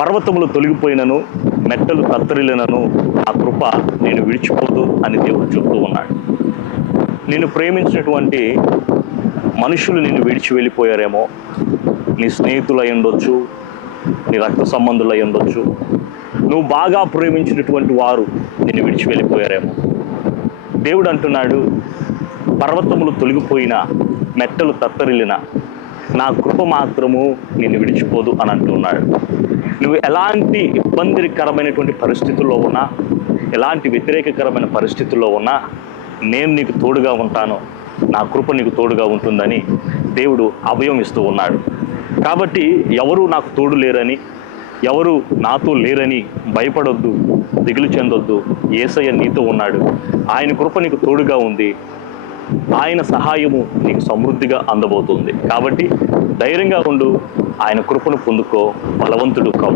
పర్వతములు తొలగిపోయినను మెట్టలు తత్తరిలినను ఆ కృప నేను విడిచిపోదు అని దేవుడు చెప్తూ ఉన్నాడు. నిన్ను ప్రేమించినటువంటి మనుషులు నిన్ను విడిచి వెళ్ళిపోయారేమో. నీ స్నేహితులు అయి ఉండొచ్చు నీ రక్త సంబంధులు అయి ఉండొచ్చు. నువ్వు బాగా ప్రేమించినటువంటి వారు నిన్ను విడిచి వెళ్ళిపోయారేమో. దేవుడు అంటున్నాడు పర్వతములు తొలగిపోయిన మెట్టలు తత్తరిల్లిన నా కృప మాత్రము నిన్ను విడిచిపోదు అని అంటున్నాడు. నువ్వు ఎలాంటి ఇబ్బందికరమైనటువంటి పరిస్థితుల్లో ఉన్నా ఎలాంటి వ్యతిరేకకరమైన పరిస్థితుల్లో ఉన్నా నేను నీకు తోడుగా ఉంటాను. నా కృప నీకు తోడుగా ఉంటుందని దేవుడు అభయం ఇస్తూ ఉన్నాడు. కాబట్టి ఎవరు నాకు తోడు లేరని ఎవరు నాతో లేరని భయపడొద్దు దిగులు చెందొద్దు. ఏసయ్య నీతో ఉన్నాడు. ఆయన కృప నీకు తోడుగా ఉంది. ఆయన సహాయము నీకు సమృద్ధిగా అందబోతుంది. కాబట్టి ధైర్యంగా ఉండు ఆయన కృపను పొందుకో బలవంతుడు కవ్వు